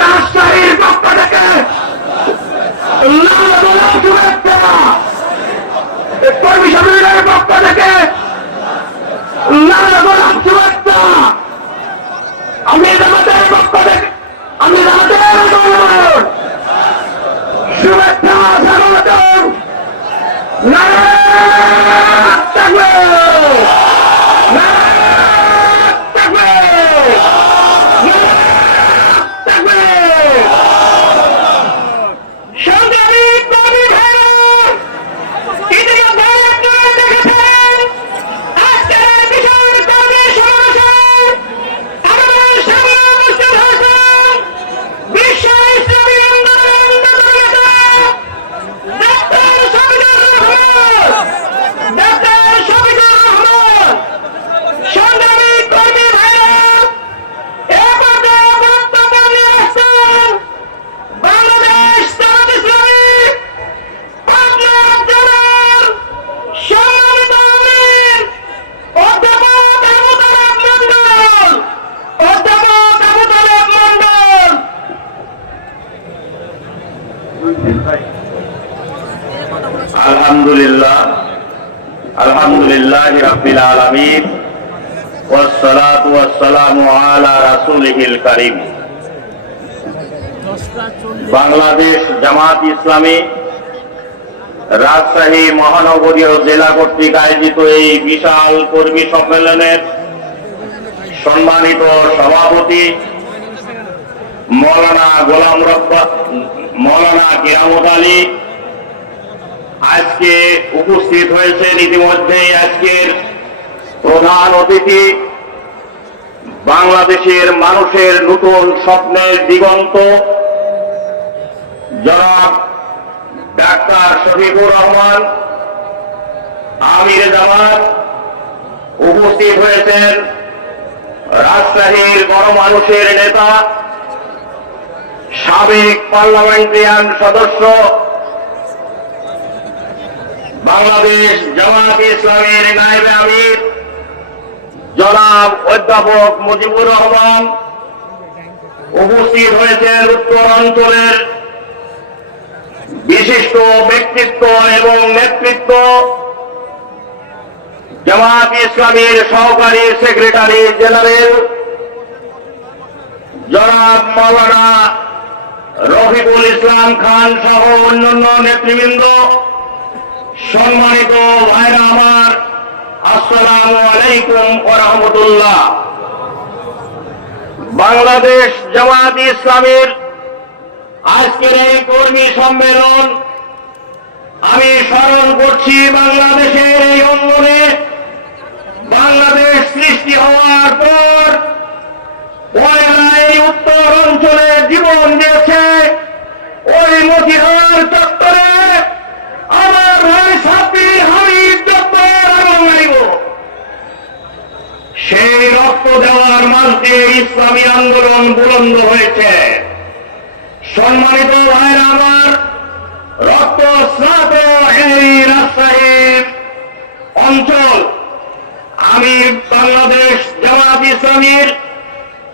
রাজশাহীর পক্ষ থেকে কর্মী সম্মেলনের পক্ষ থেকে শুভেচ্ছা। আমি জামাতের পক্ষ থেকে আমি জামাতের শুভেচ্ছা স্বাগতম। আলহামদুলিল্লাহ রাব্বিল আলামিন ওয়াসসালাতু ওয়াসসালামু আলা রাসূলিহিল কারীম। বাংলাদেশ জামাত ইসলামী রাজশাহী মহানগরীয় জেলা কর্তৃক আয়োজিত এই বিশাল কর্মী সম্মেলনের সম্মানিত সভাপতি মৌলানা কিরামত আলী আজকে উপস্থিত হয়েছেন। ইতিমধ্যেই আজকের প্রধান অতিথি বাংলাদেশের মানুষের নতুন স্বপ্নের দিগন্ত জনাব ডাক্তার শফিকুর রহমান আমিরে জামাত উপস্থিত হয়েছেন। রাজশাহীর গণমানুষের নেতা সাবেক পার্লামেন্টারিয়ান সদস্য বাংলাদেশ জামাত ইসলামের নায়েবে আমির জনাব অধ্যাপক মুজিবুর রহমান উপস্থিত হয়েছেন। উত্তর অঞ্চলের বিশিষ্ট ব্যক্তিত্ব এবং নেতৃত্ব জামাত ইসলামের সহকারী সেক্রেটারি জেনারেল জনাব মাওলানা রফিকুল ইসলাম খান সহ অন্যান্য নেতৃবৃন্দ, সম্মানিত ভাইরা আমার, আসসালামু আলাইকুম ওয়া রাহমাতুল্লাহ। বাংলাদেশ জামাত ইসলামের আজকের এই কর্মী সম্মেলন আমি স্মরণ করছি বাংলাদেশের এই অঙ্গনে বাংলাদেশ সৃষ্টি হওয়ার পর এই উত্তর অঞ্চলে জীবন দিয়েছে ওই মতিহার চত্বরে আমার ভাই সাব্বির হামিদ চত্বর এবং সেই রক্ত দেওয়ার মঞ্চে ইসলামী আন্দোলন বুলন্দ হয়েছে। সম্মানিত ভাইরা আমার, রক্তস্নাত এই রাজশাহীর অঞ্চল আমি বাংলাদেশ জামাত ইসলামীর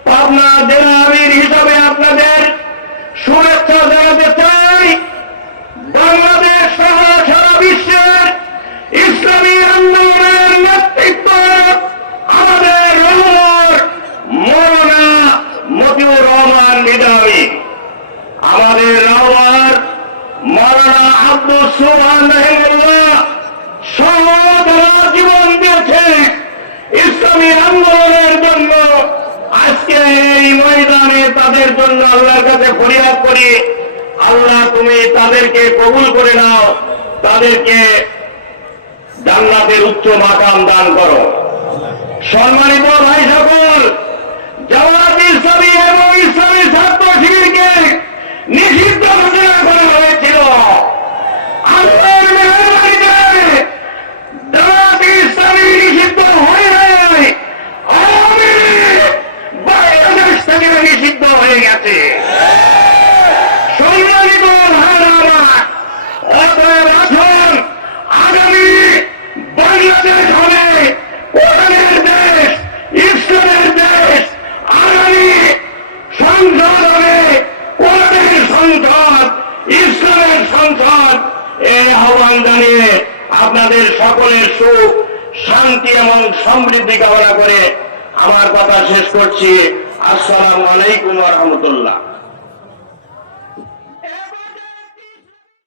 পাবনা জেলা আমির হিসাবে আপনাদের শুভেচ্ছা জানাতে চাই। বাংলাদেশ সহ সারা বিশ্বের ইসলামী আন্দোলনের নেতৃত্ব আমাদের মৌলানা মতিউর রহমান নিজামী, আমাদের রহমান মৌলানা আব্দুল সুবহান রাহিমাহুল্লাহ সহ যারা জীবন দিয়েছে ইসলামী আন্দোলনের জন্য। আজকে এই ময়দানে তাদের জন্য আল্লাহর কাছে ফরিয়াদ করি, আল্লাহ তুমি তাদেরকে কবুল করে নাও, তাদেরকে জান্নাতের উচ্চ মাকাম দান করো। সম্মানিত ভাই সকল, জামাত ইসলামী এবং ইসলামী ছাত্র শিবিরকে নিষিদ্ধ ঘোষণা করা আহ্বান জানিয়ে আপনাদের সকলের সুখ শান্তি এবং সমৃদ্ধি কামনা করে আমার কথা শেষ করছি। আসসালামু আলাইকুম ওয়া রাহমাতুল্লাহ।